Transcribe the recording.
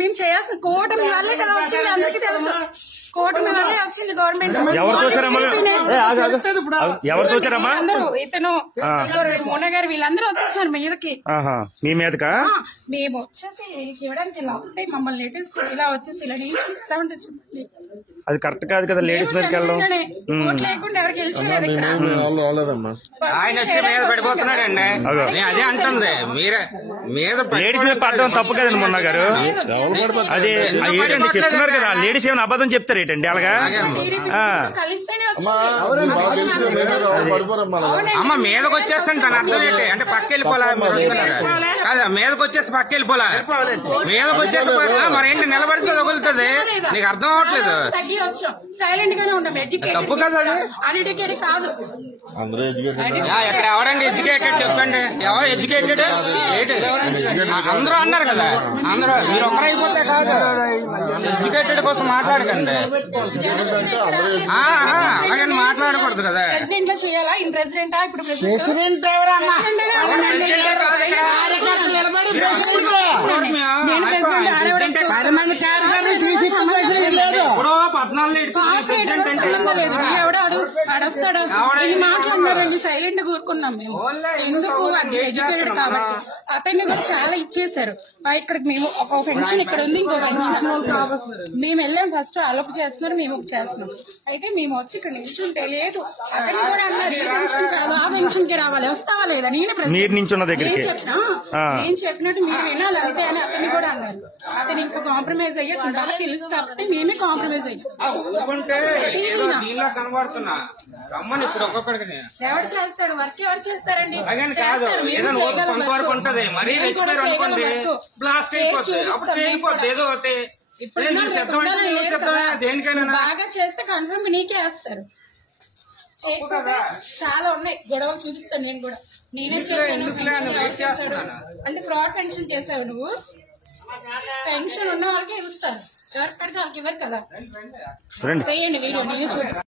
మేము చేయాల్సిన కూటమి వల్లే కదా వచ్చింది, అందరికీ తెలుసు. కూటమి వల్లే వచ్చింది గవర్నమెంట్. అందరూ ఇతను మోన గారు వీళ్ళందరూ వచ్చేస్తున్నారు మీదకి. మీ మీదకా? మేము వచ్చేసి వీళ్ళకి ఇవ్వడానికి లాస్ట్ టైం మమ్మల్ని లేటెస్ట్ ఇలా వచ్చేసి ఇలా నిలిచి ఉంటే చూడండి. అది కరెక్ట్ కాదు కదా, లేడీస్ మీదకి వెళ్ళడం. ఓట్ లేకుండా ఎవరికి గెలిచలేదు ఇక్కడ. ఆయన వచ్చి మీద పడిపోతున్నాడండి. అదే అంటుంది, మీరే మీద లేడీస్ మీద పడడం తప్పు కదండి మొన్న గారు. అది ఏంటండి చెప్తున్నారు కదా, లేడీస్ ఏమైనా అబద్ధం చెప్తారు ఏంటండి అలాగా? అమ్మ మీదకి వచ్చేస్తాను తన అర్థం ఏంటి అంటే పక్క వెళ్ళిపోలా, కాదా మీదకి వచ్చేస్తే పక్క వెళ్ళిపోలా, మీదకి వచ్చేస్తే మరేంటి నిలబడితే తగులుతుంది, నీకు అర్థం అవ్వట్లేదు. సైలెంట్ గానే ఉంటాం. తప్పు కదా అన్ఎడ్యుకేటెడ్ కాదు. ఇక్కడ ఎవరండి ఎడ్యుకేటెడ్ చెప్పండి, ఎవరు ఎడ్యుకేటెడ్? అందరూ అన్నారు కదా, అందరూ మీరు ఒక్కరైపోతే కాదు, ఎడ్యుకేటెడ్ కోసం మాట్లాడకండి. అలాగని మాట్లాడకూడదు కదా. ప్రెసిడెంట్ లో చేయాలా? ఇన్ ప్రెసిడెంటా? ఇప్పుడు ప్రెసిడెంట్ అడస్తాడు మాట్లాడినారండి. సైలెంట్ కూరుకున్నాం మేము. ఎందుకు అంటే ఎడ్యుకేటెడ్ కాబట్టి. అతన్ని కూడా చాలా ఇచ్చేసారు. ఇక్కడికి మేము ఒక పెన్షన్ ఇక్కడ ఉంది, ఇంకో పెన్షన్ మేము వెళ్ళాం. ఫస్ట్ అలొక చేస్తున్నారు, మేము ఒక చేస్తున్నాం. అయితే మేము వచ్చి ఇక్కడ నిల్చుంటే లేదు, అతన్ని కూడా అన్నారు ఏ పెన్షన్ కాదు ఆ పెన్షన్ కి రావాలి, వస్తావా లేదా? నేను చెప్పినట్టు మీరు వినాలి అంతే అని అతన్ని కూడా అన్నారు. అతను ఇంకా కాంప్రమైజ్ అయ్యకుండా తెలుసు కాబట్టి మేమే కాంప్రమైజ్ అయ్యాం. ఎవరు చేస్తాడు వర్క్? ఎవరు చేస్తారండి? బాగా చేస్తే కన్ఫర్మ్ నీకే వేస్తారు. చాలా ఉన్నాయి గొడవలు, చూపిస్తాను నేను కూడా. నేనే చేశాను అంటే ఫ్రాడ్ పెన్షన్ చేసావు నువ్వు. పెన్షన్ ఉన్న వాళ్ళకి ఇస్తారు, ఎవరికి పడితే వాళ్ళకి ఇవ్వరు కదా. చేయండి వీడియో, నేను చూపిస్తాను.